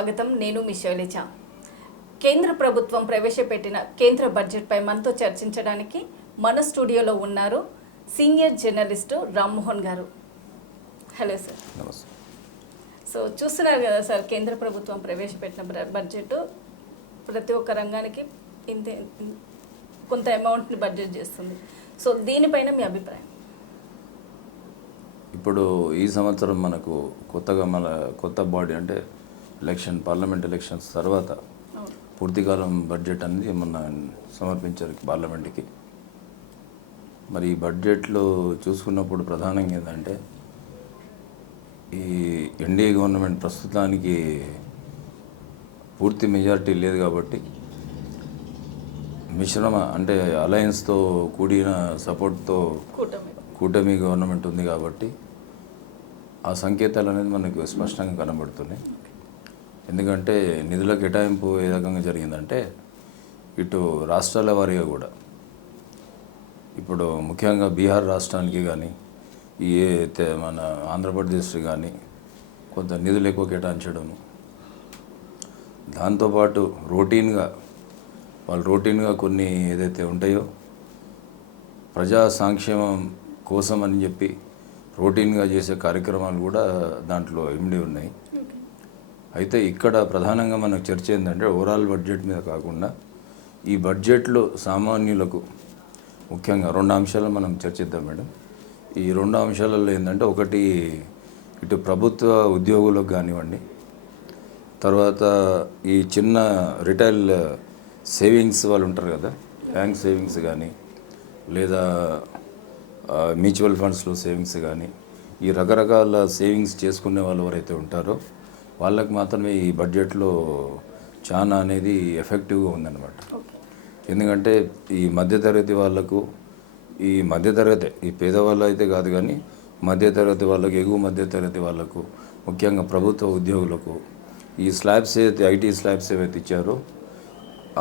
స్వాగతం. నేను మీ శైలజ. కేంద్ర ప్రభుత్వం ప్రవేశపెట్టిన కేంద్ర బడ్జెట్పై మనతో చర్చించడానికి మన స్టూడియోలో ఉన్నారు సీనియర్ జర్నలిస్టు రామ్మోహన్ గారు. Hello sir. సో చూస్తున్నారు కదా సార్ కేంద్ర ప్రభుత్వం ప్రవేశపెట్టిన బడ్జెట్. ప్రతి ఒక్క రంగానికి ఇంత కొంత అమౌంట్ని బడ్జెట్ చేస్తుంది. సో దీనిపైన మీ అభిప్రాయం? ఇప్పుడు ఈ సంవత్సరం మనకు కొత్తగా మన కొత్త బాడీ అంటే ఎలక్షన్ పార్లమెంట్ ఎలక్షన్స్ తర్వాత పూర్తికాలం బడ్జెట్ అనేది మొన్న సమర్పించారు పార్లమెంట్కి. మరి ఈ బడ్జెట్లో చూసుకున్నప్పుడు ప్రధానంగా ఏంటంటే ఈ ఎన్డీఏ గవర్నమెంట్ ప్రస్తుతానికి పూర్తి మెజారిటీ లేదు కాబట్టి మిశ్రమ అంటే అలయన్స్తో కూడిన సపోర్ట్తో కూటమి గవర్నమెంట్ ఉంది కాబట్టి ఆ సంకేతాలు అనేది మనకు స్పష్టంగా కనబడుతున్నాయి. ఎందుకంటే నిధుల కేటాయింపు ఏ రకంగా జరిగిందంటే ఇటు రాష్ట్రాల వారీగా కూడా. ఇప్పుడు ముఖ్యంగా బీహార్ రాష్ట్రానికి కానీ ఈ ఏ మన ఆంధ్రప్రదేశ్ కానీ కొంత నిధులు ఎక్కువ కేటాయించడం. దాంతోపాటు రొటీన్గా వాళ్ళు రొటీన్గా కొన్ని ఏదైతే ఉంటాయో ప్రజా సంక్షేమం కోసం అని చెప్పి రొటీన్గా చేసే కార్యక్రమాలు కూడా దాంట్లో ఇమిడి ఉన్నాయి. అయితే ఇక్కడ ప్రధానంగా మనకు చర్చ ఏంటంటే ఓవరాల్ బడ్జెట్ మీద కాకుండా ఈ బడ్జెట్లో సామాన్యులకు ముఖ్యంగా రెండు అంశాలు మనం చర్చిద్దాం మేడం. ఈ రెండు అంశాలలో ఏంటంటే ఒకటి ఇటు ప్రభుత్వ ఉద్యోగులకు కానివ్వండి తర్వాత ఈ చిన్న రిటైల్ సేవింగ్స్ వాళ్ళు ఉంటారు కదా బ్యాంక్ సేవింగ్స్ కానీ లేదా మ్యూచువల్ ఫండ్స్లో సేవింగ్స్ కానీ ఈ రకరకాల సేవింగ్స్ చేసుకునే వాళ్ళు ఎవరైతే ఉంటారో వాళ్ళకి మాత్రమే ఈ బడ్జెట్లో చాలా అనేది ఎఫెక్టివ్గా ఉందన్నమాట. ఎందుకంటే ఈ మధ్యతరగతి వాళ్ళకు ఈ మధ్యతరగతి ఈ పేదవాళ్ళు అయితే కాదు కానీ మధ్యతరగతి వాళ్ళకు ఎగువ మధ్యతరగతి వాళ్ళకు ముఖ్యంగా ప్రభుత్వ ఉద్యోగులకు ఈ స్లాబ్స్ ఏదైతే ఐటీ స్లాబ్స్ ఏవైతే ఇచ్చారో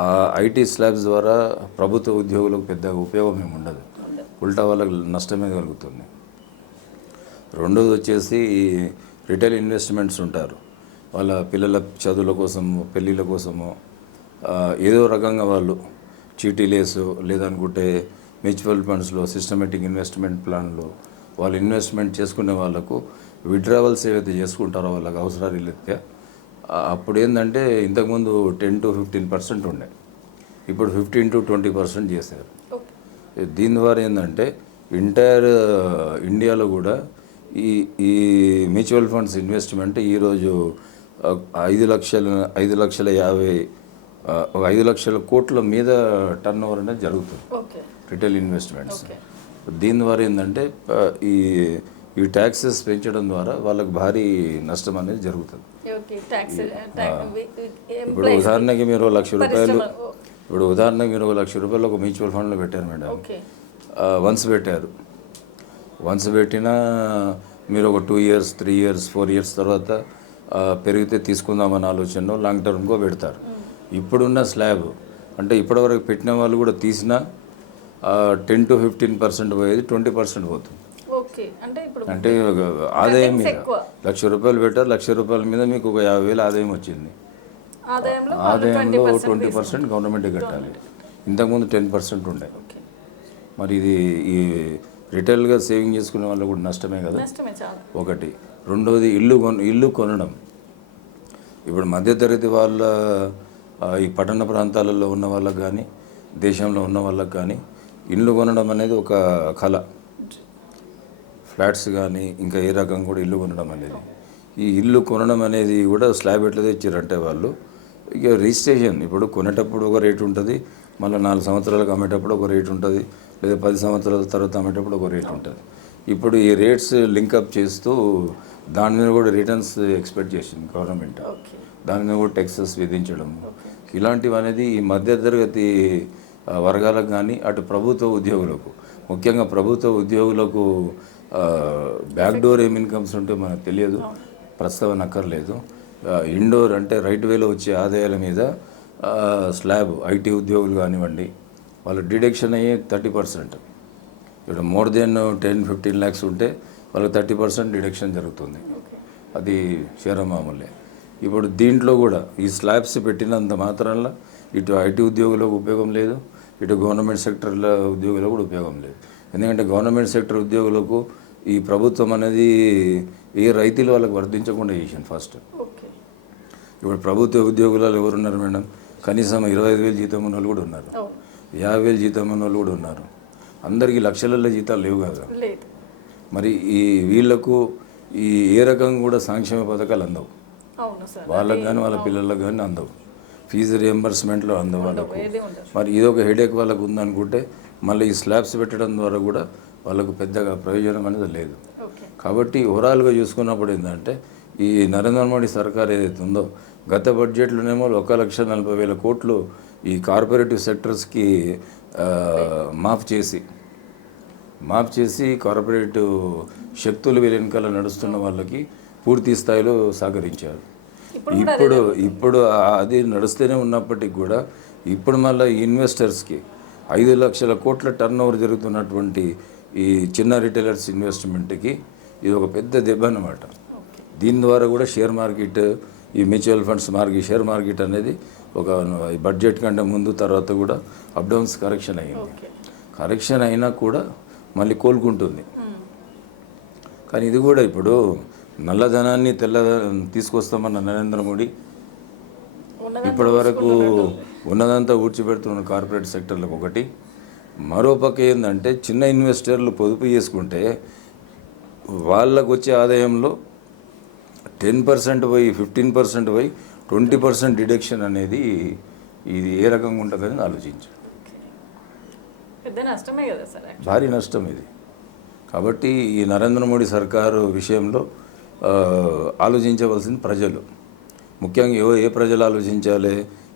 ఆ ఐటీ స్లాబ్స్ ద్వారా ప్రభుత్వ ఉద్యోగులకు పెద్దగా ఉపయోగం ఏమి ఉండదు. ఉల్టా వాళ్ళకి నష్టమే కలుగుతుంది. రెండోది వచ్చేసి రిటైల్ ఇన్వెస్ట్మెంట్స్ ఉంటారు. వాళ్ళ పిల్లల చదువుల కోసము పెళ్ళిళ్ళ కోసము ఏదో రకంగా వాళ్ళు చీటీలేసు లేదనుకుంటే మ్యూచువల్ ఫండ్స్లో సిస్టమేటిక్ ఇన్వెస్ట్మెంట్ ప్లాన్లో వాళ్ళు ఇన్వెస్ట్మెంట్ చేసుకునే వాళ్ళకు విడ్రావల్స్ ఏవైతే చేసుకుంటారో వాళ్ళకి అవసరాలు రీత్యా అప్పుడు ఏంటంటే ఇంతకుముందు టెన్ టు ఫిఫ్టీన్ పర్సెంట్ ఉండే. ఇప్పుడు ఫిఫ్టీన్ టు ట్వంటీ పర్సెంట్ చేశారు. దీని ద్వారా ఏంటంటే ఎంటైర్ ఇండియాలో కూడా ఈ ఈ మ్యూచువల్ ఫండ్స్ ఇన్వెస్ట్మెంట్ ఈరోజు ఐదు లక్షల ఐదు లక్షల యాభై ఒక ఐదు లక్షల కోట్ల మీద టర్న్ ఓవర్ అనేది జరుగుతుంది. రిటైల్ ఇన్వెస్ట్మెంట్స్ దీని ద్వారా ఏంటంటే ఈ ఈ ట్యాక్సెస్ పెంచడం ద్వారా వాళ్ళకి భారీ నష్టం అనేది జరుగుతుంది. ఇప్పుడు ఉదాహరణకి మీరు లక్ష రూపాయలు ఇప్పుడు ఉదాహరణకి మీరు ఒక లక్ష రూపాయలు ఒక మ్యూచువల్ ఫండ్లో పెట్టారు మేడం. వన్స్ పెట్టారు. వన్స్ పెట్టినా మీరు ఒక two years three years four years తర్వాత పెరిగితే తీసుకుందామన్న ఆలోచనలో లాంగ్ టర్మ్కో పెడతారు. ఇప్పుడున్న స్లాబ్ అంటే ఇప్పటివరకు పెట్టిన వాళ్ళు కూడా తీసినా టెన్ టు ఫిఫ్టీన్ పర్సెంట్ పోయేది ట్వంటీ పర్సెంట్ పోతుంది. అంటే ఆదాయం మీద. లక్ష రూపాయలు పెట్టారు లక్ష రూపాయల మీద మీకు ఒక యాభై వేలు ఆదాయం వచ్చింది. ఆదాయంలో ట్వంటీ పర్సెంట్ గవర్నమెంట్ కట్టాలి. ఇంతకుముందు టెన్ పర్సెంట్ ఉండే. మరి ఇది ఈ రిటైల్గా సేవింగ్ చేసుకునే వాళ్ళకు కూడా నష్టమే కదా? ఒకటి. రెండవది ఇల్లు కొన ఇల్లు కొనడం. ఇప్పుడు మధ్యతరగతి వాళ్ళ ఈ పట్టణ ప్రాంతాలలో ఉన్న వాళ్ళకి కానీ దేశంలో ఉన్న వాళ్ళకి కానీ ఇల్లు కొనడం అనేది ఒక కళ. ఫ్లాట్స్ కానీ ఇంకా ఏ రకం కూడా ఇల్లు కొనడం అనేది. ఈ ఇల్లు కొనడం అనేది కూడా స్లాబ్ ఎట్లా తెచ్చారంటే వాళ్ళు ఇక రిజిస్ట్రేషన్. ఇప్పుడు కొనేటప్పుడు ఒక రేటు ఉంటుంది మళ్ళీ నాలుగు సంవత్సరాలకు అమ్మేటప్పుడు ఒక రేటు ఉంటుంది లేదా పది సంవత్సరాల తర్వాత అమ్మేటప్పుడు ఒక రేటు ఉంటుంది. ఇప్పుడు ఈ రేట్స్ లింకప్ చేస్తూ దాని మీద కూడా రిటర్న్స్ ఎక్స్పెక్ట్ చేసింది గవర్నమెంట్ దాని మీద కూడా ట్యాక్సెస్ విధించడం ఇలాంటివి అనేది ఈ మధ్యతరగతి ఆ, వర్గాలకు కానీ అటు ప్రభుత్వ ఉద్యోగులకు ముఖ్యంగా ప్రభుత్వ ఉద్యోగులకు బ్యాక్ డోర్ ఏం ఇన్కమ్స్ ఉంటే మనకు తెలియదు. ప్రస్తావన అక్కర్లేదు. ఇండోర్ అంటే రైట్ వేలో వచ్చే ఆదాయాల మీద స్లాబ్ ఐటీ ఉద్యోగులు కానివ్వండి వాళ్ళ డిడక్షన్ అయ్యే థర్టీ పర్సెంట్ ఇప్పుడు more than ten fifteen lakhs ఉంటే వాళ్ళకి థర్టీ పర్సెంట్ డిడక్షన్ జరుగుతుంది. అది శరమామూలే. ఇప్పుడు దీంట్లో కూడా ఈ స్లాబ్స్ పెట్టినంత మాత్రాన ఇటు ఐటీ ఉద్యోగులకు ఉపయోగం లేదు ఇటు గవర్నమెంట్ సెక్టర్ల ఉద్యోగులకు కూడా ఉపయోగం లేదు. ఎందుకంటే గవర్నమెంట్ సెక్టర్ ఉద్యోగులకు ఈ ప్రభుత్వం అనేది ఏ రైతులు వాళ్ళకి వర్తించకుండా చేసింది ఫస్ట్. ఇప్పుడు ప్రభుత్వ ఉద్యోగులలో ఎవరున్నారు మేడం? కనీసం ఇరవై ఐదు వేలు జీతం ఉన్న వాళ్ళు కూడా ఉన్నారు. యాభై వేలు జీతం ఉన్న వాళ్ళు కూడా ఉన్నారు. అందరికీ లక్షలలో జీతాలు లేవు కదా. మరి ఈ వీళ్ళకు ఈ ఏ రకంగా కూడా సంక్షేమ పథకాలు అందవు. వాళ్ళకి కానీ వాళ్ళ పిల్లలకు కానీ అందవు. ఫీజు రియంబర్స్మెంట్లో అందవు వాళ్ళకు. మరి ఇదొక హెడేక్ వాళ్ళకు ఉందనుకుంటే మళ్ళీ ఈ స్లాబ్స్ పెట్టడం ద్వారా కూడా వాళ్ళకు పెద్దగా ప్రయోజనం అనేది లేదు. కాబట్టి ఓవరాల్గా చూసుకున్నప్పుడు ఏంటంటే ఈ నరేంద్ర మోడీ సర్కార్ ఏదైతే ఉందో గత బడ్జెట్లోనేమో ఒక లక్ష నలభై వేల కోట్లు ఈ కార్పొరేటివ్ సెక్టర్స్కి మాఫ్ చేసి మాఫ్ చేసి కార్పొరేటివ్ శక్తులు వెనకాల నడుస్తున్న వాళ్ళకి పూర్తి స్థాయిలో సహకరించారు. ఇప్పుడు ఇప్పుడు అది నడుస్తూనే ఉన్నప్పటికీ కూడా ఇప్పుడు మళ్ళీ ఇన్వెస్టర్స్కి ఐదు లక్షల కోట్ల టర్న్ ఓవర్ జరుగుతున్నటువంటి ఈ చిన్న రిటైలర్స్ ఇన్వెస్ట్మెంట్కి ఇది ఒక పెద్ద దెబ్బ అన్నమాట. దీని ద్వారా కూడా షేర్ మార్కెట్ ఈ mutual funds market share market అనేది ఒక బడ్జెట్ కంటే ముందు తర్వాత కూడా అప్ డౌన్స్ కరెక్షన్ అయ్యింది కరెక్షన్ అయినా కూడా మళ్ళీ కోలుకుంటుంది. కానీ ఇది కూడా ఇప్పుడు నల్లధనాన్ని తెల్ల తీసుకొస్తామన్న నరేంద్ర మోడీ ఇప్పటి వరకు ఉన్నదంతా ఊడ్చిపెడుతున్న కార్పొరేట్ సెక్టర్లకు ఒకటి మరో పక్క ఏంటంటే చిన్న ఇన్వెస్టర్లు పొదుపు చేసుకుంటే వాళ్ళకు వచ్చే ఆదాయంలో టెన్ పర్సెంట్ పోయి ఫిఫ్టీన్ పర్సెంట్ పోయి ట్వంటీ పర్సెంట్ డిడక్షన్ అనేది ఇది ఏ రకంగా ఉంటుందని ఆలోచించు ఓకే. పెద్ద నష్టమే కదా సార్ భారీ నష్టం ఇది. కాబట్టి ఈ నరేంద్ర మోడీ సర్కారు విషయంలో ఆలోచించవలసింది ప్రజలు. ముఖ్యంగా ఏ ఏ ప్రజలు ఆలోచించాలి?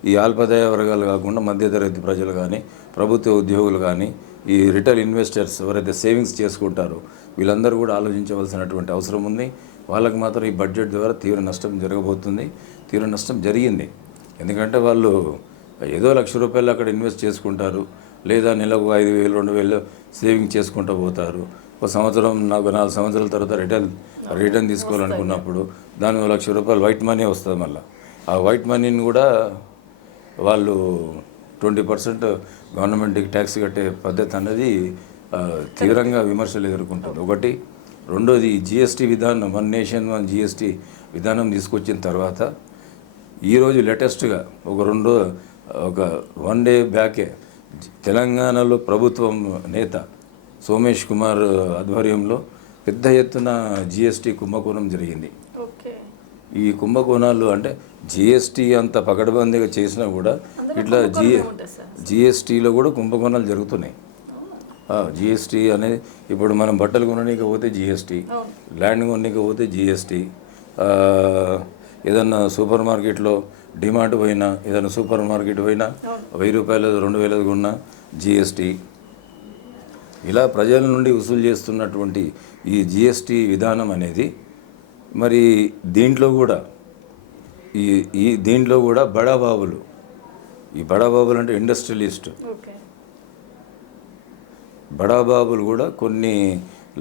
ఈ అల్పదాయ వర్గాలు కాకుండా మధ్యతరగతి ప్రజలు కానీ ప్రభుత్వ ఉద్యోగులు కానీ ఈ రిటైల్ ఇన్వెస్టర్స్ ఎవరైతే సేవింగ్స్ చేసుకుంటారో వీళ్ళందరూ కూడా ఆలోచించవలసినటువంటి అవసరం ఉంది. వాళ్ళకి మాత్రం ఈ బడ్జెట్ ద్వారా తీవ్ర నష్టం జరగబోతుంది. తీవ్ర నష్టం జరిగింది. ఎందుకంటే వాళ్ళు ఏదో లక్ష రూపాయలు అక్కడ ఇన్వెస్ట్ చేసుకుంటారు. లేదా నెలకు ఐదు వేలు రెండు వేలు సేవింగ్ చేసుకుంటూ పోతారు. ఒక సంవత్సరం నాకు నాలుగు సంవత్సరాల తర్వాత రిటర్న్ రిటర్న్ తీసుకోవాలనుకున్నప్పుడు దాని లక్ష రూపాయలు వైట్ మనీ వస్తుంది మళ్ళీ. ఆ వైట్ మనీని కూడా వాళ్ళు ట్వంటీ పర్సెంట్ గవర్నమెంట్కి ట్యాక్స్ కట్టే పద్ధతి అనేది తీవ్రంగా విమర్శలు ఎదుర్కొంటుంది. ఒకటి. రెండోది జిఎస్టీ విధానం వన్ నేషన్ వన్ జిఎస్టీ విధానం తీసుకొచ్చిన తర్వాత ఈరోజు లేటెస్ట్గా ఒక రెండు ఒక వన్ డే బ్యాకే తెలంగాణలో ప్రభుత్వం నేత సోమేష్ కుమార్ ఆధ్వర్యంలో పెద్ద ఎత్తున జిఎస్టీ కుంభకోణం జరిగింది. ఈ కుంభకోణాలు అంటే జిఎస్టీ అంత పకడ్బందీగా చేసినా కూడా ఇట్లా జి జిఎస్టీలో కూడా కుంభకోణాలు జరుగుతున్నాయి. జిఎస్టీ అనేది ఇప్పుడు మనం బట్టలు కొననీకి పోతే జిఎస్టీ ల్యాండ్ కొననీకి పోతే జిఎస్టీ ఏదన్నా సూపర్ మార్కెట్లో డిమార్ట్ పోయినా ఏదైనా సూపర్ మార్కెట్ పోయినా వెయ్యి రూపాయలు రెండు వేలది కొన్నా జిఎస్టీ ఇలా ప్రజల నుండి వసూలు చేస్తున్నటువంటి ఈ జిఎస్టీ విధానం అనేది మరి దీంట్లో కూడా ఈ ఈ దీంట్లో కూడా బడాబాబులు ఈ బడాబాబులు అంటే ఇండస్ట్రియలిస్ట్. బడాబాబులు కూడా కొన్ని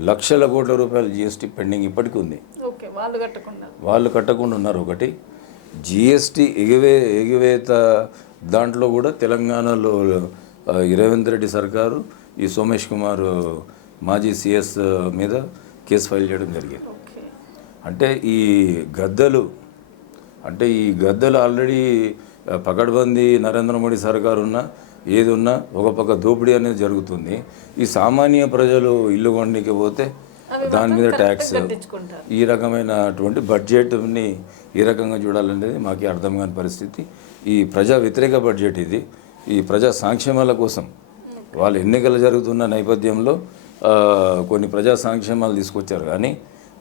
లక్షల కోట్ల రూపాయల జిఎస్టీ పెండింగ్ ఇప్పటికీ ఉంది. ఓకే వాళ్ళు కట్టకుండా. వాళ్ళు కట్టకుండా ఉన్నారు ఒకటి. జిఎస్టీ ఎగివే ఎగివేత దాంట్లో కూడా తెలంగాణలో రేవంత్ రెడ్డి సర్కారు ఈ సోమేష్ కుమార్ మాజీ సిఎస్ మీద కేసు ఫైల్ చేయడం జరిగింది. అంటే ఈ గద్దలు అంటే ఈ గద్దలు ఆల్రెడీ పకడ్బందీ నరేంద్ర మోడీ సర్కారు ఉన్న ఏది ఉన్నా ఒక పక్క దోపిడీ అనేది జరుగుతుంది. ఈ సామాన్య ప్రజలు ఇల్లు కొనడానికి పోతే దాని మీద ట్యాక్స్ ఈ రకమైనటువంటి బడ్జెట్ని ఈ రకంగా చూడాలనేది మాకు అర్థం కాని పరిస్థితి. ఈ ప్రజా వ్యతిరేక బడ్జెట్ ఇది. ఈ ప్రజా సంక్షేమాల కోసం వాళ్ళు ఎన్నికలు జరుగుతున్న నేపథ్యంలో కొన్ని ప్రజా సంక్షేమాలు తీసుకొచ్చారు. కానీ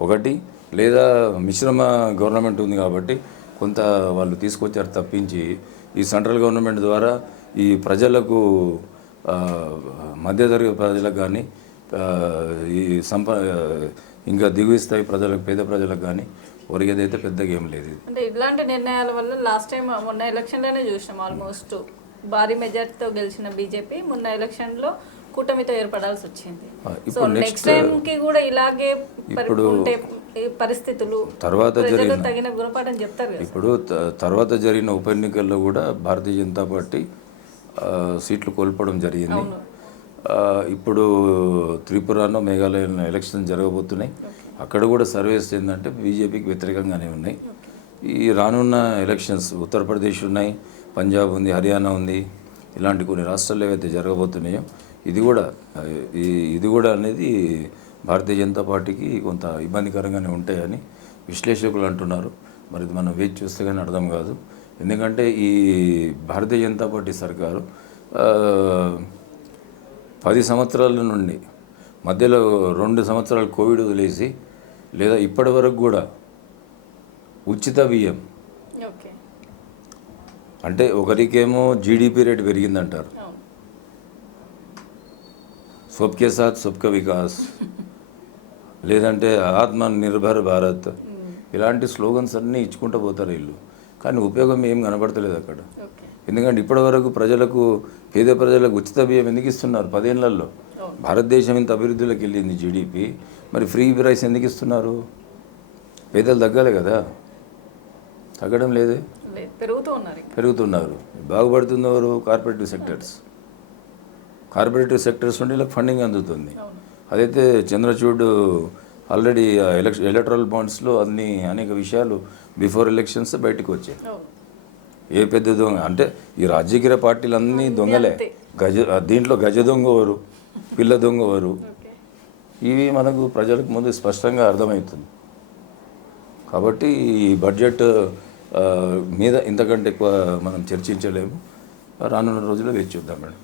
ఒకటి లేదా మిశ్రమ గవర్నమెంట్ ఉంది కాబట్టి కొంత వాళ్ళు తీసుకొచ్చారు తప్పించి ఈ సెంట్రల్ గవర్నమెంట్ ద్వారా ఈ ప్రజలకు మధ్యతరగతి ప్రజలకు కానీ ఈ సంప ఇంకా దిగువ స్థాయి ప్రజలకు పేద ప్రజలకు కానీ ఒరిగేదైతే పెద్దగా ఏం లేదు అంటే ఇట్లాంటి నిర్ణయాల వల్ల లాస్ట్ టైం మొన్న ఎలక్షన్లోనే చూసినాం ఆల్మోస్ట్. భారీ మెజార్టీతో గెలిచిన బీజేపీ మొన్న ఎలక్షన్లో కూటమితో ఏర్పడాల్సి వచ్చింది. సో ఇప్పుడు నెక్స్ట్ టైం కి కూడా ఇలాగే ఇప్పుడు పరిస్థితులు తర్వాత జరిగిన తగిన గుణపాఠం చెప్తారు ఇప్పుడు తర్వాత జరిగిన ఉప ఎన్నికల్లో కూడా భారతీయ జనతా పార్టీ సీట్లు కోల్పోవడం జరిగింది. ఇప్పుడు త్రిపురలో మేఘాలయలో ఎలక్షన్ జరగబోతున్నాయి. అక్కడ కూడా సర్వేస్ ఏంటంటే బీజేపీకి వ్యతిరేకంగానే ఉన్నాయి. ఈ రానున్న ఎలక్షన్స్ ఉత్తరప్రదేశ్ ఉన్నాయి పంజాబ్ ఉంది హర్యానా ఉంది. ఇలాంటి కొన్ని రాష్ట్రాల్లో ఏవైతే జరగబోతున్నాయో ఇది కూడా ఈ ఇది కూడా అనేది భారతీయ జనతా పార్టీకి కొంత ఇబ్బందికరంగానే ఉంటాయని విశ్లేషకులు అంటున్నారు. మరి మనం వేచి చూస్తే కానీ అర్థం కాదు. ఎందుకంటే ఈ భారతీయ జనతా పార్టీ సర్కారు పది సంవత్సరాల నుండి మధ్యలో రెండు సంవత్సరాలు కోవిడ్ వదిలేసి లేదా ఇప్పటి వరకు కూడా ఉచిత బియ్యం. అంటే ఒకరికేమో జీడిపి రేట్ పెరిగిందంటారు. సబ్కే సాత్ సబ్కా వికాస్. లేదంటే ఆత్మ నిర్భర్ భారత్ ఇలాంటి స్లోగన్స్ అన్నీ ఇచ్చుకుంటూ పోతారు వీళ్ళు. కానీ ఉపయోగం ఏం కనబడతలేదు అక్కడ. ఎందుకంటే ఇప్పటివరకు ప్రజలకు పేద ప్రజలకు ఉచిత బియ్యం ఎందుకు ఇస్తున్నారు పదేళ్ళలో? భారతదేశం ఇంత అభివృద్ధిలోకి వెళ్ళింది జీడిపి మరి ఫ్రీ రైస్ ఎందుకు ఇస్తున్నారు? పేదలు తగ్గాలి కదా? తగ్గడం లేదే. పెరుగుతున్నారు. బాగుపడుతుంది ఎవరు కార్పొరేటివ్ సెక్టర్స్. కార్పొరేటివ్ సెక్టర్స్ నుండి ఇలా ఫండింగ్ అందుతుంది. అదైతే చంద్రచూడ్ ఆల్రెడీ ఎలక్షన్ ఎలక్ట్రల్ బాండ్స్లో అన్ని అనేక విషయాలు బిఫోర్ ఎలక్షన్స్ బయటకు వచ్చాయి. ఏ పెద్ద దొంగ? అంటే ఈ రాజకీయ పార్టీలు అన్నీ దొంగలే. గజ దీంట్లో గజ దొంగ ఎవరు? పిల్ల దొంగ ఎవరు? ఇవి మనకు ప్రజలకు ముందు స్పష్టంగా అర్థమవుతుంది. కాబట్టి ఈ బడ్జెట్ మీద ఇంతకంటే ఎక్కువ మనం చర్చించలేము. రానున్న రోజుల్లో వేచి చూద్దాం మేడం.